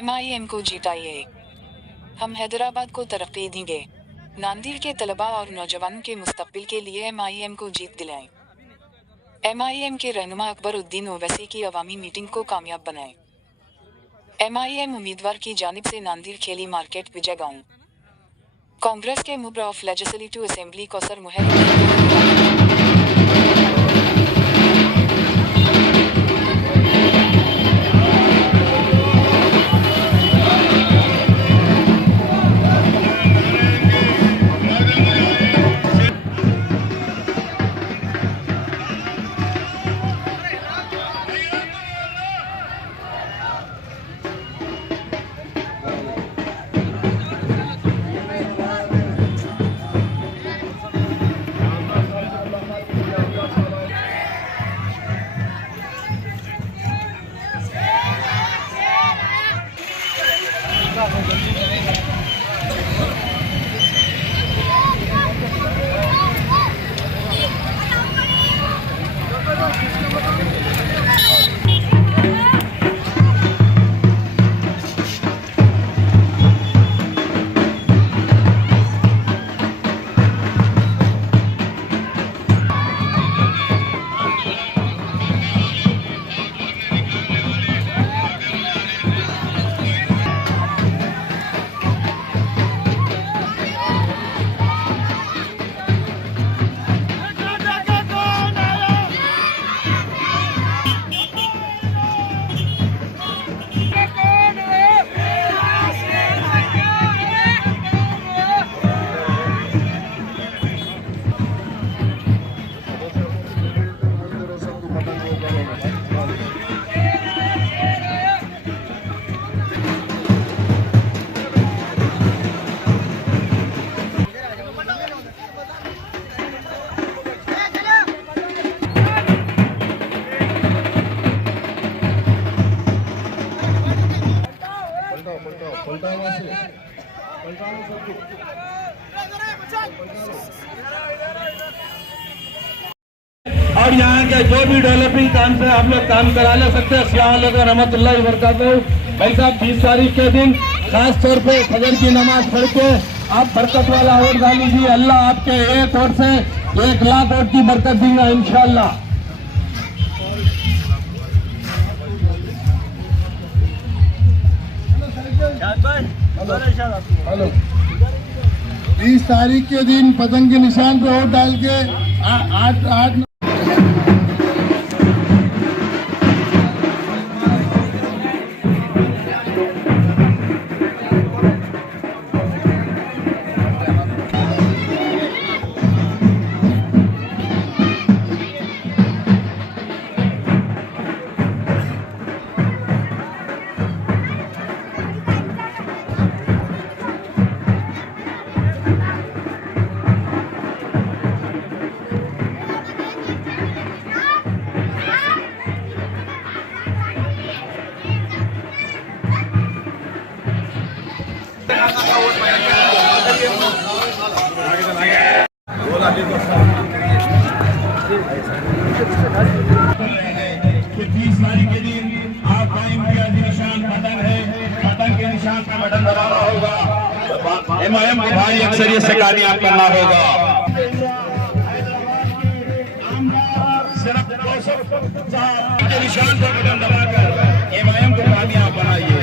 MIM को जिताइए। हम हैदराबाद को तरक्की देंगे। नांदेड़ के तलबा और नौजवानों के मुस्तकबिल के लिए MIM को जीत दिलाएं। MIM के रहनुमा अकबरुद्दीन ओवैसी की अवामी मीटिंग को कामयाब बनाएं। MIM उम्मीदवार की जानिब से नांदेड़ खेली मार्केट विजय गांव। कांग्रेस के member of legislative assembly Kausar Muhair और यहाँ के जो भी डेवलपिंग काम से आप लोग काम करा ले सकते हैं। अस्सलाम रहमतुल्लाहि व बरकातहू। भाई साहब 20 तारीख के दिन खास तौर पे फजर की नमाज पढ़ के आप बरकत वाला वोट डालीजिए। अल्लाह आपके एक वोट से 1 लाख वोट की बरकत देगा इंशाअल्लाह। हेलो 20 तारीख के दिन पतंग के निशान पे वोट डाल के 8 के दिन आप निशान पतंग है, पतंग के निशान पर बटन दबाना होगा। MIM की भारी अक्सरियत से कामयाब करना होगा। सिर्फ 200 के निशान पर बटन दबाकर MIM को कामयाब बनाइए।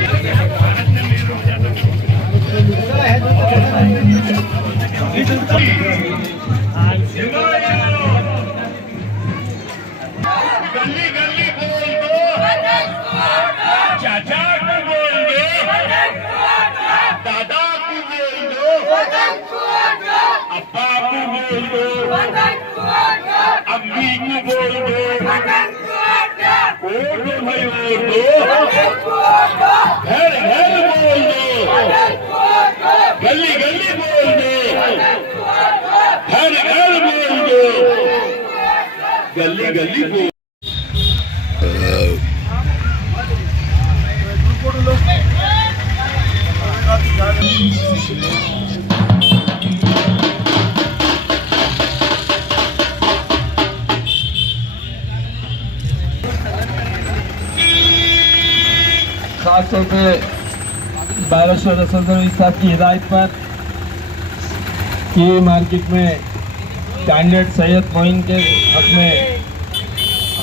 गली गली बोल दो, चाचा को बोल दो, दादा को बोल दो, अब्बा को बोल दो, अम्मी को बोल दो, वोट दो भाई वोट दो, घर घर बोल दो, गली गली बोल दो, घर घर बोल दो, गली गली बोल। खास तौर पे बैरिस्टर असद रईस साहब की हिदायत पर ये मार्केट में कैंडिडेट सैयद मोइन के हक में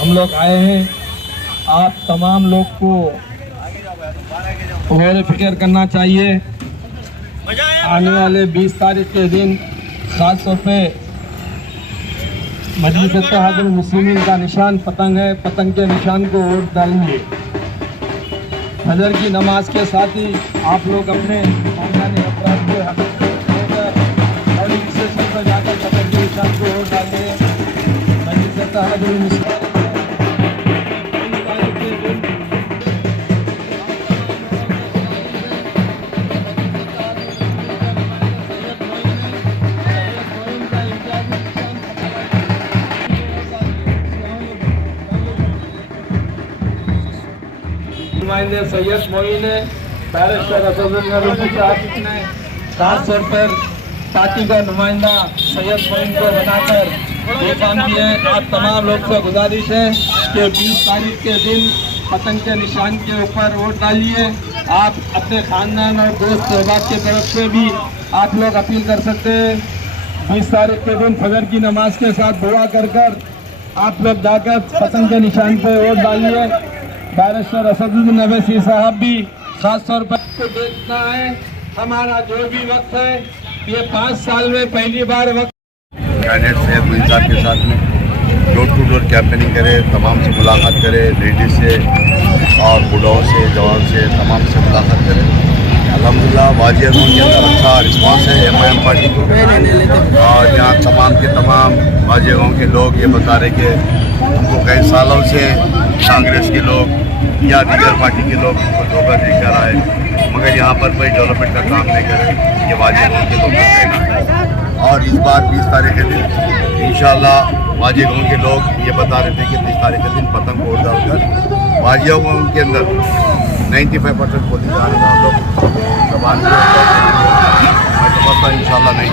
हम लोग आए हैं। आप तमाम लोग को गौर फिक्र करना चाहिए। आने वाले 20 तारीख के दिन ख़ास तौर पे मजलिस इत्तेहादुल मुस्लिमीन का निशान पतंग है। पतंग के निशान को वोट डालेंगे। फजर की नमाज के साथ ही आप लोग अपने खानदानी अफराद के हक बड़ी स्टेशन पर जाकर पतंग के निशान को वोट डालेंगे। मजलिस इत्तेहादुल मुस्लिमीन नुमाइंदे सैयद मोइन ने बैरिस्टर असद रईस साहब ने खास तौर पर पार्टी का नुमाइंदा सैयद मोइन को बनाकर ये काम किए हैं। आप तमाम लोग से गुजारिश है कि 20 तारीख के दिन पतंग के निशान के ऊपर वोट डालिए। आप अपने खानदान और दोस्त अहबाब की तरफ से भी आप लोग अपील कर सकते हैं। 20 तारीख के दिन फजर की नमाज के साथ दुआ कर आप लोग जाकर पतंग के निशान पर वोट डालिए। बैरिस्टर असदुद्दीन अवैसी साहब भी खास तौर पर को देखना है। हमारा जो भी वक्त है ये 5 साल में पहली बार वक्त कैंडिडेट सैयद मोइन साहब के साथ में डोर टू डोर कैंपेनिंग करे, तमाम से मुलाकात करे, लेडीज से और बुढ़ाओं से, जवान से, तमाम से मुलाकात करे। अल्हम्दुलिल्लाह वाजियागंज के अंदर अच्छा रिस्पांस है MIM पार्टी को। और यहाँ तमाम के तमाम वाजियागंज के लोग ये बता रहे कि हमको कई सालों से कांग्रेस के लोग या दीगर पार्टी के लोग इनको धोखा देकर आए, मगर यहाँ पर कोई डेवलपमेंट का काम नहीं करे। ये वाजियागंज के लोग कहना। और इस बार 20 तारीख के दिन इंशाल्लाह वाजियागंज के लोग ये बता रहे थे कि 30 तारीख के दिन पतंग को डालकर वाजियागंज के अंदर 95% पोलिंग आने का हम लोग जबान इंशाल्लाह नहीं